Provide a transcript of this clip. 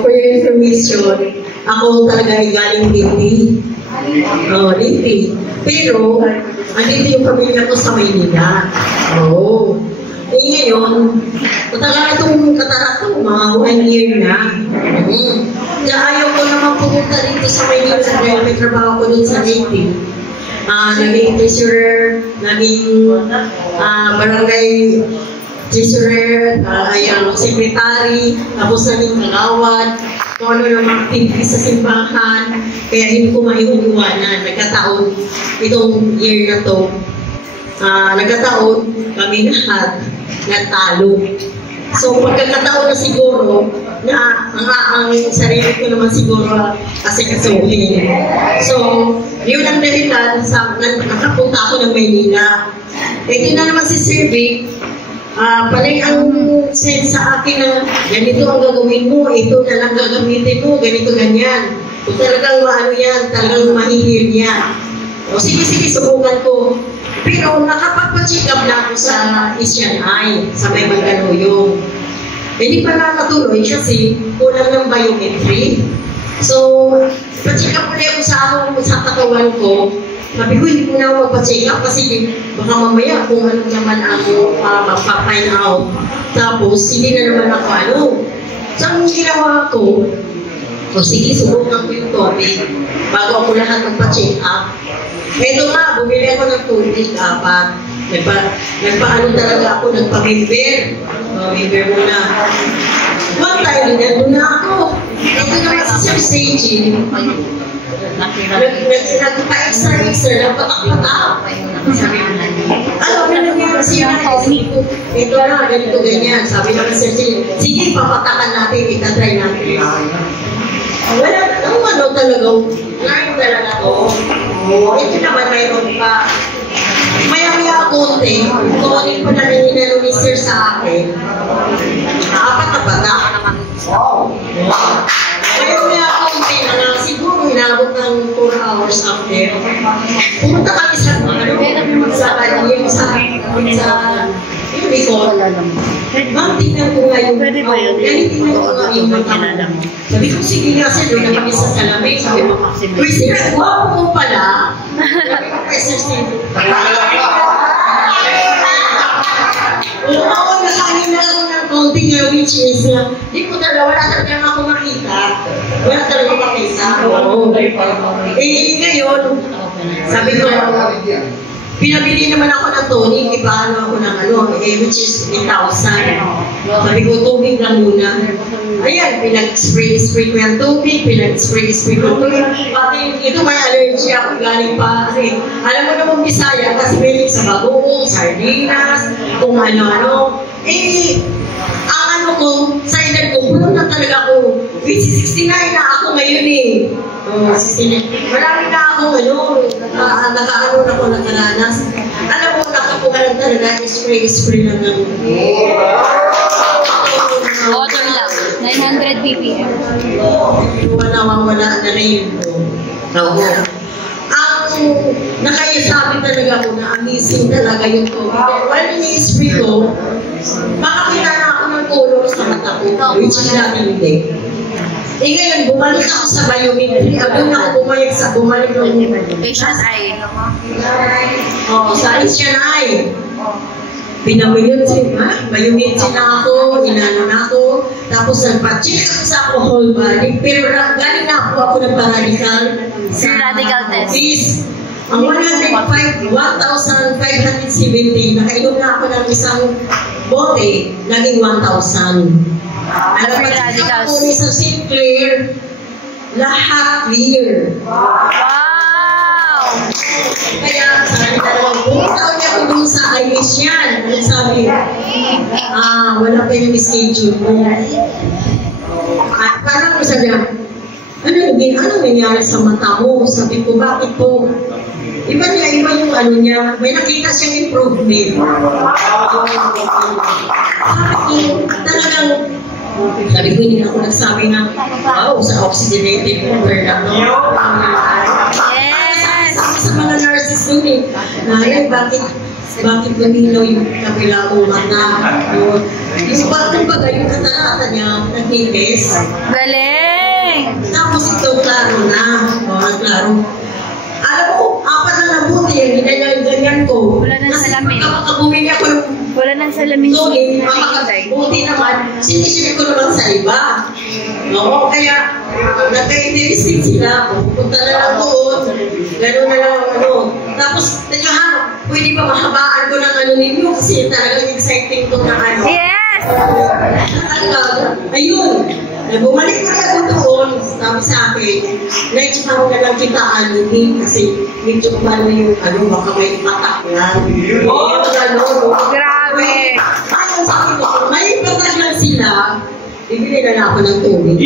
For your information, ako talaga ay galing Lipi. Lipi. Pero, andito yung pamilya ko sa Maynila. Ngayon, matagal itong katarak ko, mga 1 year na. Kaya ayaw ko naman pumunta dito sa Maynila dahil may trabaho ko dun sa Lipi. Naging treasurer, naging barangay treasurer, secretary, tapos naging kagawad, kung ano ng mga activities sa simbahan, kaya hindi ko maiuwanan. Nagkataon, itong year na to, nagkataon kami lahat natalo. So, pagkakataon na siguro, na ang sarili ko naman siguro kasi kasuhin. So, yun ang dahilan sa nakapunta ako ng Maynila. Ito na naman si Sir Vic, palay ang sense sa akin na ganito ang gagawin mo, ito na lang gagamitin mo, ganito ganyan. Kung talagang maano yan, talagang mahihil yan. O sige, subukan ko. Pero nakapagpa-check up na ako sa Asian Eye, sa may Mandaluyong. Hindi pa nakatuloy kasi kulang ng biometry. So, pa-check up ulit ako sa katawan ko. Sabi ko, hindi ko na magpa-check up kasi baka mamaya kung ano naman ako magpa-find out. Tapos, hindi na naman ako So, ang ginawa ko, sige, subukan ko yung tubig bago ako lahat magpa-check up. Ito nga, bumili ako ng tubig, 4. Nagpaano talaga ako, nagpa-member. Member muna. One time, nandun na ako. Ito naman si Sir Seiji. Nagpa-extra, nagpatak-patak. Alam mo nangyari siya. Ito na, ganito, ganyan. Sabi naman Sir Seiji, sige, papatakan natin, itatry natin. Wala, ano talaga, ngayon talaga ako. Ito naman mayroon pa. Maya-maya konti, kunin ko na rin yung ni Sir sa akin. 4 na bata. Maya-maya konti na lang, siguro inabot ng 4 hours after. Pumunta kami sa kanyang sa hindi ko. Ma'am, tingnan ko nga yung tingnan ko nga yung mata mo. Sabi ko, sige nga sir, doon naman sa salamig. Sabi mo, uy sir, guwapo mo pala. Sabi ko, sir, oo, nakain na ako ng konti nga, which is, di ko talaga, wala talaga ako makita. Wala talaga makita. Ngayon, sabi ko, pinabili naman ako ng tonic, ipaano ako ng which is 8,000. Sabi ko, tubig lang muna. Ayan, pinag-spray ko yung tubig, pinag-spray ko yung tubig. Pati ito may allergy ako, galing pa. Kasi, alam mo naman Bisaya, kasi may sa bagoong, sardinas, kung ano-ano. Ang ano ko, sa edad ko, puno na talaga ako. Which is 69 na ako ngayon Marami na ako nakaano na ko nakaranas. Alam mo, nakapugalan talaga, spray lang ng water lang, 900 ppm. Wala na rin po. Ang nakayasabi talaga ko na amazing talaga yung tubig. While ini-spray ko, makakita na ako ng color sa mata ko, which is natin hindi. Ngayon, bumalik ako sa biometry. Doon ako bumalik ng Asian Eye. Sa Asian Eye. Biometry na ako, inano na ako. Tapos nagpa-check ako sa whole body. Pero galing na ako ng paradical. Sa radical test. Ang 1,570, nakainom na ako ng isang bote, naging 1,000. Alam mo, ako ni sa Sinclair, lahat clear. Wow! Kaya, sabi dalawang taon niya ako dun sa IMIS yan. Ano sabi? Wala pa yung schedule mo. Parang sabi niya, ano nangyari sa mata mo? Sabi ko, bakit po? Iba yung ano niya, may nakita siyang improvement. Talagang, sabi ko, hindi ako nagsabi na, wow, sa oxygenated water na, no? Yes! Sa mga nurses dun bakit Bakit luminaw yung kabila mo mata? Yung kumbaga yung katarata niya, nagnilis. Galing! Tapos ito, klaro na. Klaro. Alam mo, apat na nabuti yung ganyan ko. Wala nang salamin. Kapag bumili ako yung Wala nang salamin. sulit, buti naman, sinishare ko naman sa iba. Oo, kaya nagka-interest din sila. Punta na lang doon. Gano'n na lang Tapos, pwede pa mahabaan ko ng ninyo kasi talagang exciting to na Yes! Ayun. Bumalik ko na ako doon. Sabi sa akin, next time na lang kitaan hindi kasi medyo kumano yung baka may patak lang. Grabe! Ayun sa akin, may patak lang sila. Bibili na lang ako ng tubig.